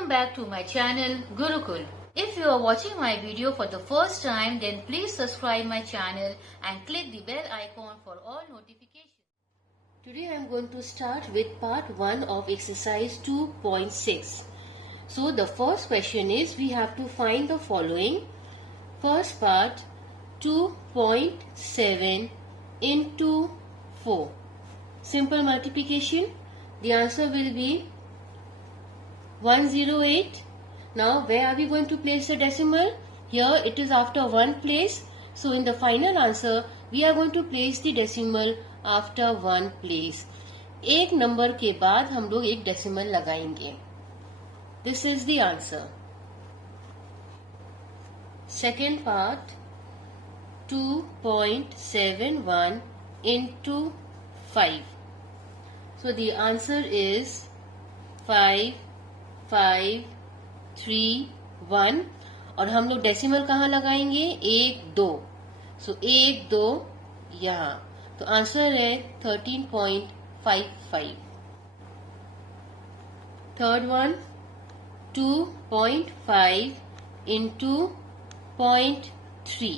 Welcome back to my channel Gurukul. If you are watching my video for the first time, then please subscribe my channel and click the bell icon for all notifications. Today I am going to start with part 1 of exercise 2.6. So the first question is, we have to find the following. First part, 2.7 into 4. Simple multiplication. The answer will be 108. Now where are we going to place the decimal? Here it is after one place. So in the final answer we are going to place the decimal after one place. एक number के बाद हम लोग एक decimal लगाएंगे. This is the answer. Second part, 2.71 into 5. So the answer is 5, 5, 3, 1 और हम लोग डेसिमल कहाँ लगाएंगे? 1, 2. सो 1, 2 यहाँ. तो आंसर है 13.55. Third one, 2.5 into 0.3.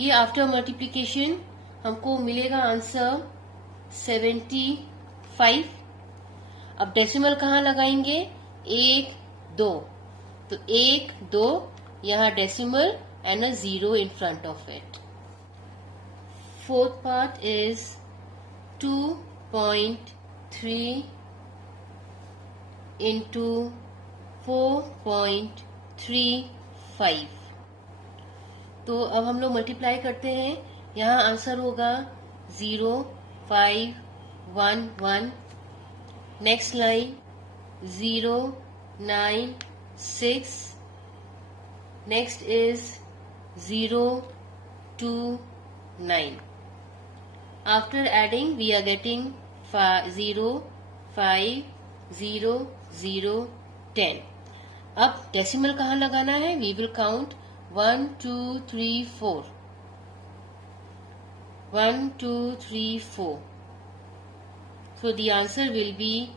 ये आफ्टर मल्टीप्लिकेशन हमको मिलेगा आंसर 75. अब डेसिमल कहाँ लगाएंगे? 1, 2. तो 1, 2 यहाँ decimal and a 0 in front of it. Fourth part is 2.3 into 4.35. तो अब हम लोग मल्टीप्लाई करते हैं. यहाँ आंसर होगा 0, 5, 1, 1. Next line 0, 9, 6. Next is 0, 2, 9. After adding we are getting 0, 5, 0, 0, 10. अब डेसिमल कहाँ लगाना है? We will count 1, 2, 3, 4. 1, 2, 3, 4. So the answer will be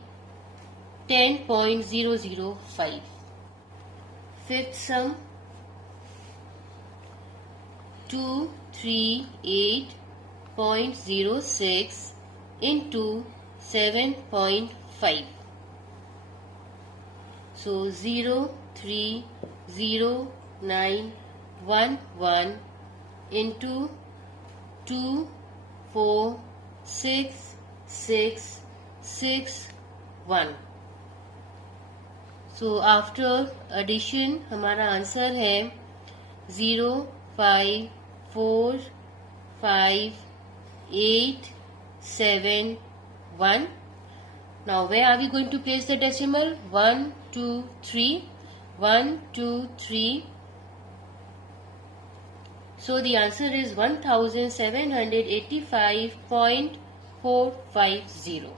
10.005. Fifth sum, 238.06 into 7.5. So 0, 3, 0, 9, 1, 1 into 2, 4, 6, 6, 6, 1. So after addition हमारा आंसर है 0, 5, 4, 5, 8, 7, 1. Now where are we going to place the decimal? 1, 2, 3. 1, 2, 3. So the answer is 1785.450.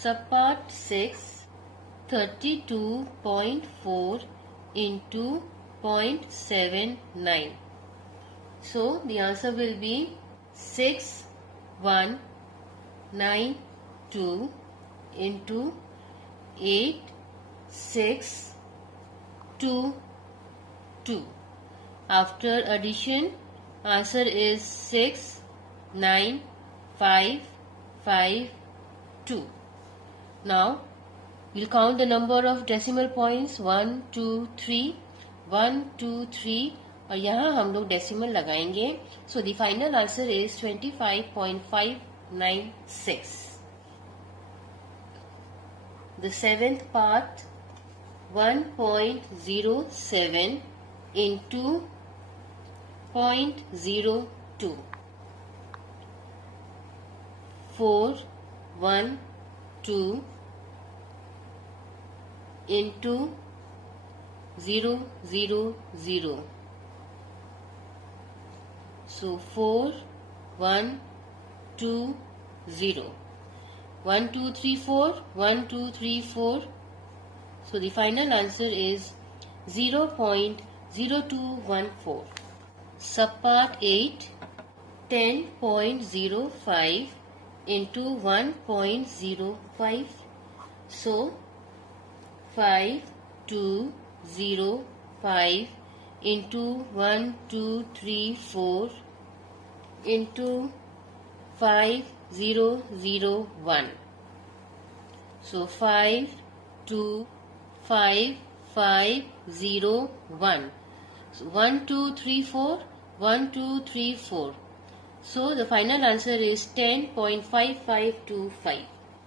Subpart 6, 32.4 into 0.79. So the answer will be 6192 into 8622. After addition, answer is 69552. Now we'll count the number of decimal points. 1, 2, 3. 1, 2, 3 और यहाँ हम लोग decimal लगाएंगे. So the final answer is 25.596. The seventh part, 1.07 into 0.02. 4, 1, 2 into 0, 0, 0. So 4, 1, 2, 0. 1, 2, 3, 4. 1, 2, 3, 4. So the final answer is 0.0214. Subpart 8, 10.05 into 1.05. So 5205 into 1234 into 5001. So 52550. So 1234, 1234. So the final answer is 10.5525.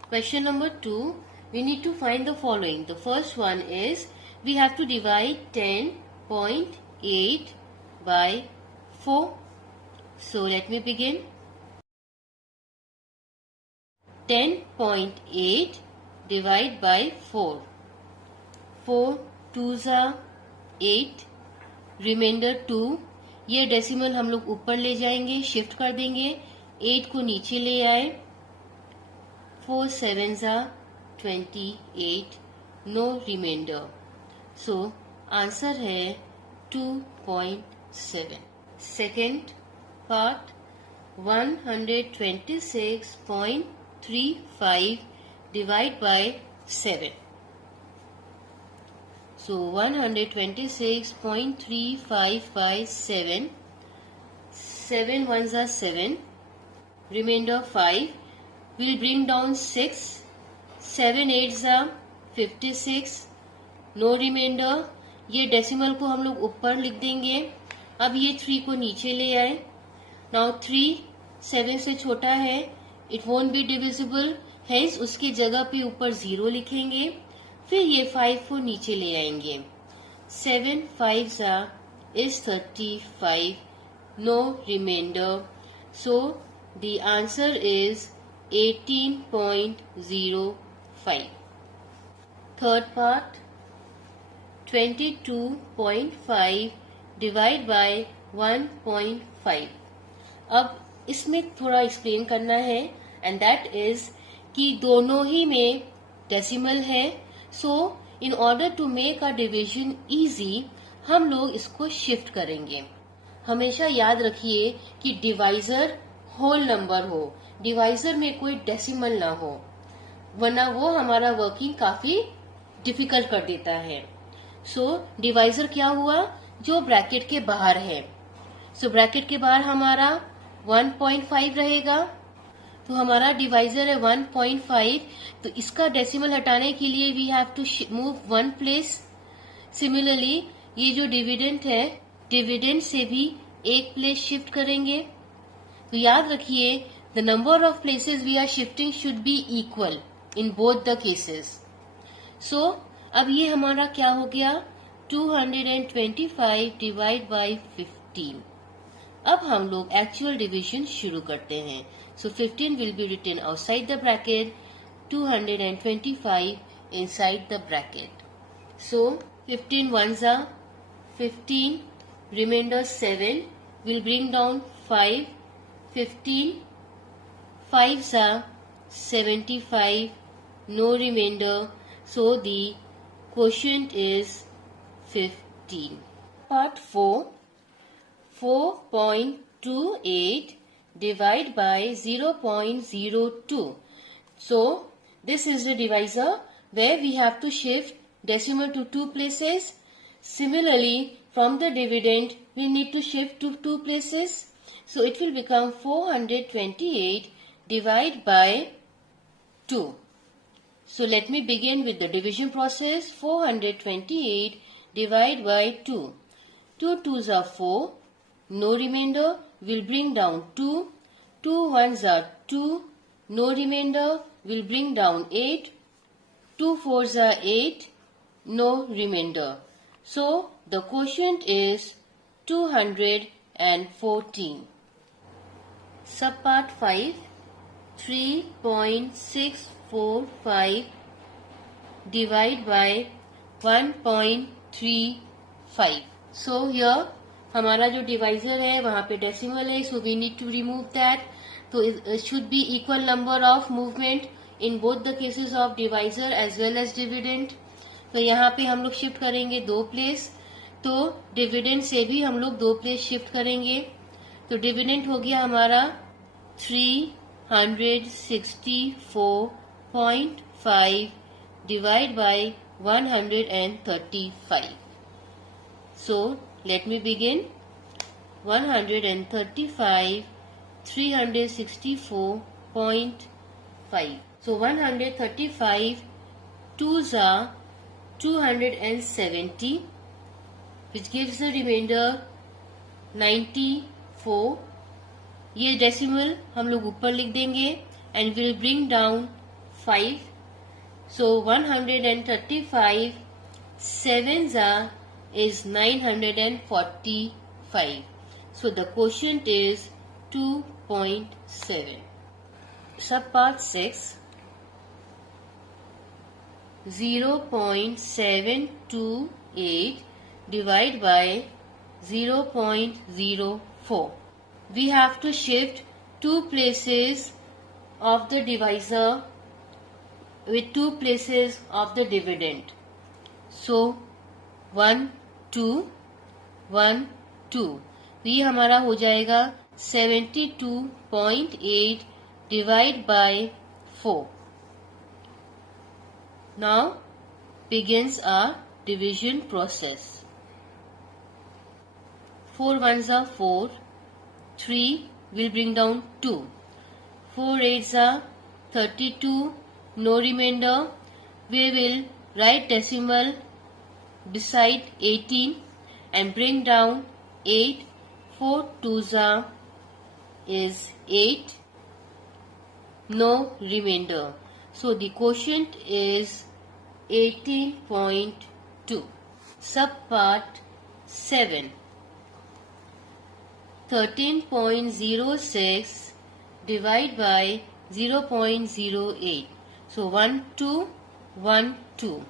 Question number 2. We need to find the following. The first one is we have to divide 10.8 by 4. So let me begin. 10.8 divide by 4. 4 2s are 8. Reminder 2. ये decimal हम लोग ऊपर ले जाएंगे, shift कर देंगे, 8 को नीचे ले आए. 4 7s are 28. No remainder. So answer है 2.7. Second part 126.35 divide by 7. So 126.35 by 7. 7 ones are 7. Remainder 5. We'll bring down 6. 7 8s are 56. No remainder. ये डेसिमल को हम लोग ऊपर लिख देंगे. अब ये 3 को नीचे ले आए. Now 3 7 से छोटा है. It won't be divisible. Hence उसकी जगह पे ऊपर 0 लिखेंगे. फिर ये 5 को नीचे ले आएंगे. 7 5s are is 35. No remainder. So the answer is 18.05. Third part 22.5 divide by 1.5. अब इसमें थोड़ा एक्सप्लेन करना है एंड दैट इज कि दोनों ही में डेसिमल है. So in order to make a division easy हम लोग इसको शिफ्ट करेंगे. हमेशा याद रखिए कि डिवाइजर होल नंबर हो, डिवाइजर में कोई डेसिमल ना हो, वरना वो हमारा वर्किंग काफी डिफिकल्ट कर देता है. सो डिवाइजर क्या हुआ? जो ब्रैकेट के बाहर है. सो ब्रैकेट के बाहर हमारा 1.5 रहेगा. तो हमारा डिवाइजर है 1.5. तो इसका डेसिमल हटाने के लिए we have to move 1 place. Similarly ये जो डिविडेंड है, डिविडेंड से भी एक प्लेस शिफ्ट करेंगे. तो याद रखिए the number of places we are shifting should be equal in both the cases. So अब ये हमारा क्या हो गया? 225 डिवाइड बाई 15. अब हम लोग एक्चुअल डिवीजन शुरू करते हैं. So 15 will be written outside the bracket, 225 inside the bracket. So 15 ones are 15, remainder 7. We'll bring down 5, 15, 5s are 75, no remainder. So the quotient is 15. Part 4. 4.28 divide by 0.02. So this is the divisor where we have to shift decimal to 2 places. Similarly, from the dividend we need to shift to 2 places. So it will become 428 divided by 2. So let me begin with the division process. 428 divided by 2. 2 2s are 4. No remainder. We'll bring down 2. 2 1s are 2. No remainder. We'll bring down 8. 2 4s are 8. No remainder. So the quotient is 214. Subpart 5. 3.645 divide by 1.35. So here हमारा जो divisor है वहाँ पे decimal है, so we need to remove that. तो it should be equal number of movement in both the cases of divisor as well as dividend. तो यहाँ पे हम लोग शिफ्ट करेंगे 2 प्लेस. तो डिविडेंड से भी हम लोग 2 प्लेस शिफ्ट करेंगे. तो डिविडेंड हो गया हमारा 364.5 divide by 135. So let me begin. 135 364.5. So 135 twos are 270, which gives the remainder 94. ये डेसिमल हम लोग ऊपर लिख देंगे and will bring down 5. So 135 sevens are is 945. So the quotient is 2.7. Subpart 6. 0.728 divided by 0.04. We have to shift two places of the divisor with two places of the dividend. So 1 2 1 2. तो ये हमारा हो जाएगा 72.8 divided by 4. Now begins our division process. 4 ones are 4. 3 will bring down 2. 4 eights are 32. No remainder. We will write decimal beside 18 and bring down 8. 4 twos are is 8. No remainder. So the quotient is 18.2. Subpart 7. 13.06 divided by 0.08. So 1 2 1 2.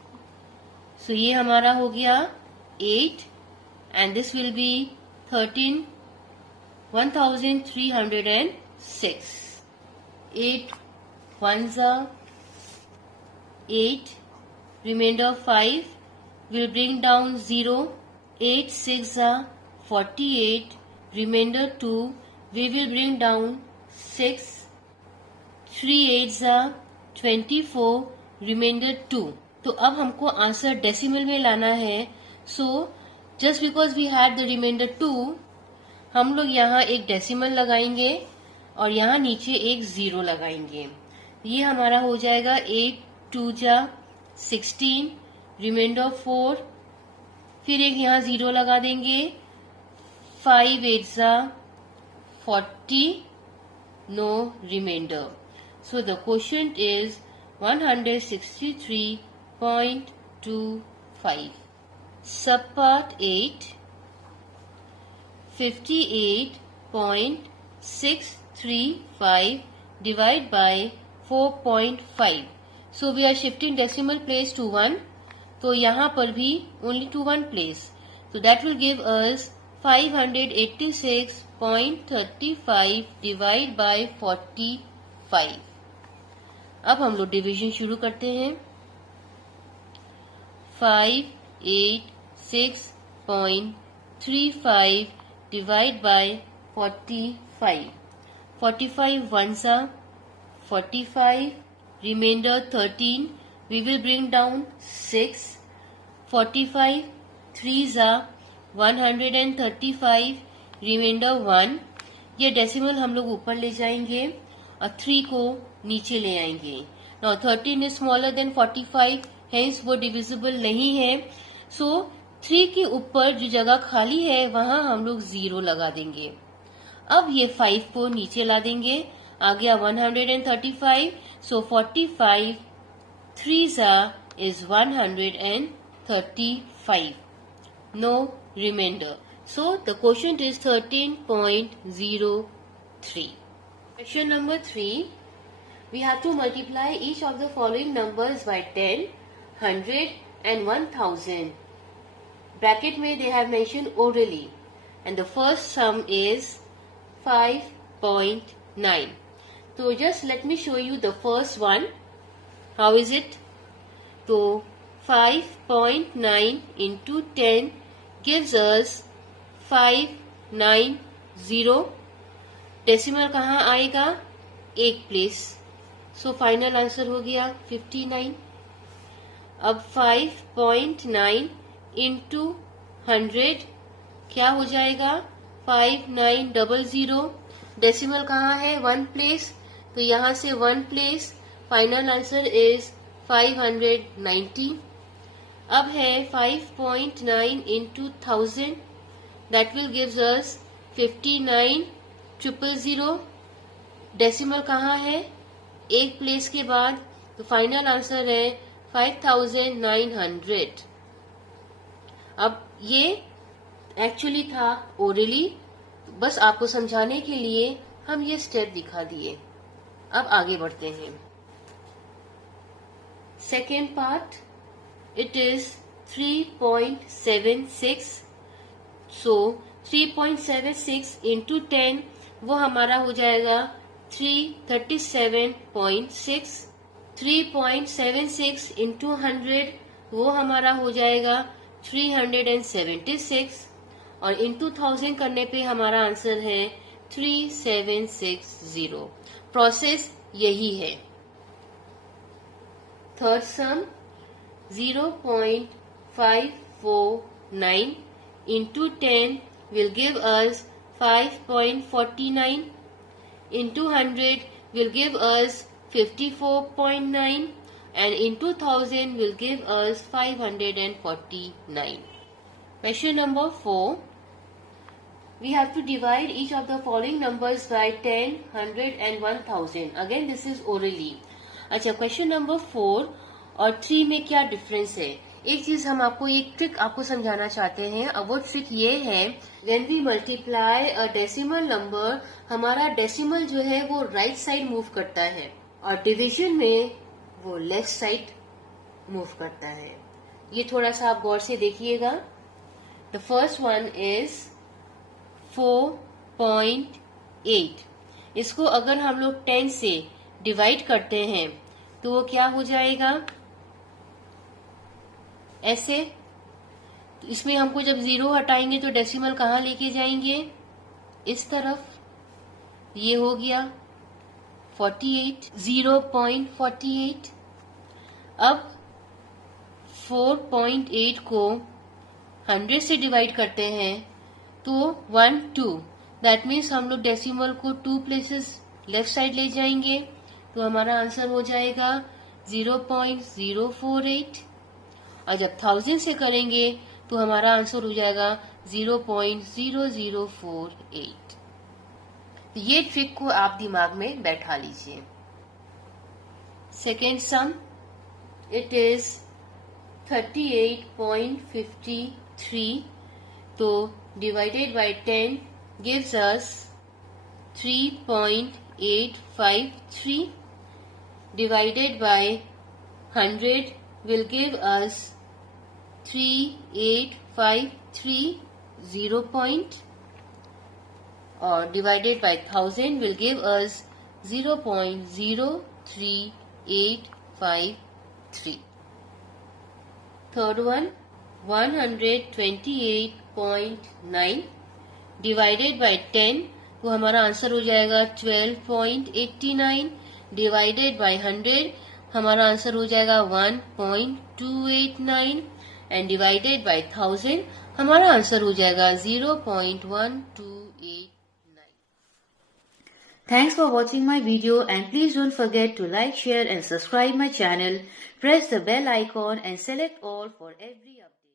So ये हमारा हो गया 8 and this will be 13,306. 8 ones are 8. Remainder 5 will bring down 0. 8 6 are 48. Remainder 2 we will bring down 6. 3 8s are 24. Remainder 2. तो अब हमको answer decimal में लाना है. So just because we had the remainder 2, हम लोग यहाँ एक डेसिमल लगाएंगे और यहाँ नीचे एक 0 लगाएंगे. ये हमारा हो जाएगा 8 2 जा 16. रिमाइंडर 4. फिर एक यहाँ 0 लगा देंगे. 5 8 जा 40. No remainder. So the quotient is 163.25. Subpart 8. 58.635 divided by 4.5. So we are shifting decimal place to 1. तो यहाँ पर भी only to one place. So that will give us 586.35 divided by 45. अब हम लोग डिवीजन शुरू करते हैं. 586.35 divided by 45. 45 ones are 45. Remainder 13. We will bring down 6. 45 threes are 135. Remainder 1. ये डेसिमल हम लोग ऊपर ले जाएंगे और 3 को नीचे ले आएंगे. Now 13 is smaller than 45, hence वो डिविजिबल नहीं है. सो 3 के ऊपर जो जगह खाली है वहां हम लोग 0 लगा देंगे. अब ये 5 को नीचे ला देंगे. आ गया 135. सो 45 3s is 135. No remainder. So the quotient is 13.03. Question number 3. We have to multiply each of the following numbers by 10, 100 and 1000. Bracket में they have mentioned orally. And the first sum is 5.9. So just let me show you the first one. How is it? So 5.9 into 10 gives us 590. Decimal कहाँ आएगा? एक place. So final answer हो गया 59. अब 5.9 into 100 क्या हो जाएगा? 5900। Decimal कहाँ है? 1 प्लेस, तो यहाँ से 1 प्लेस। Final answer is 590। अब है 5.9 into 1000, that will gives us 59,000। Decimal कहाँ है? 1 प्लेस के बाद, तो फाइनल आंसर है 5900। अब ये एक्चुअली था ओरली, बस आपको समझाने के लिए हम ये स्टेप दिखा दिए। अब आगे बढ़ते हैं। Second part, it is 3.76। So 3.76 into 10 वो हमारा हो जाएगा 337.6। 3.76 इंटू 100 वो हमारा हो जाएगा 376, और इंटू 1000 करने पे हमारा आंसर है 3760। प्रोसेस यही है। Third some, 0.549 into 10 will give us 5.49, into 100 will give us 54.9, and into 1000 will give us 549. Question number 4. We have to divide each of the following numbers by 10, 100 and 1000. Again this is orally. अच्छा, question number 4 और 3 में क्या difference है? एक चीज हम आपको, एक ट्रिक आपको समझाना चाहते हैं। अब वो ट्रिक ये है, when we multiply a decimal number, हमारा डेसिमल जो है वो राइट साइड मूव करता है, और डिवीजन में वो लेफ्ट साइड मूव करता है। ये थोड़ा सा आप गौर से देखिएगा। The first one is 4.8। इसको अगर हम लोग 10 से डिवाइड करते हैं तो वो क्या हो जाएगा? ऐसे। तो इसमें हमको जब 0 हटाएंगे तो डेसिमल कहाँ लेके जाएंगे? इस तरफ। ये हो गया 48, 0.48। अब 4.8 को 100 से डिवाइड करते हैं तो 1, 2, दैट मीन्स हम लोग डेसिमल को 2 प्लेसेस लेफ्ट साइड ले जाएंगे, तो हमारा आंसर हो जाएगा 0.048। और जब 1000 से करेंगे तो हमारा आंसर हो जाएगा 0.0048। तो ये ट्रिक को आप दिमाग में बैठा लीजिए। Second sum, it is 38.53। तो divided by 10 gives us 3.853, divided by 100 will give us 3853, 0 point, or divided by 1000 will give us 0.03853. Third one, 128.9 divided by 10, तो हमारा आंसर हो जाएगा 12.89, डिवाइडेड बाय 100 हमारा आंसर हो जाएगा 1.289, एंड डिवाइडेड बाय 1000 हमारा answer हो जाएगा 0.1289। Thanks for watching my video, and please don't forget to like, share and subscribe my channel. Press the bell icon and select all for every update.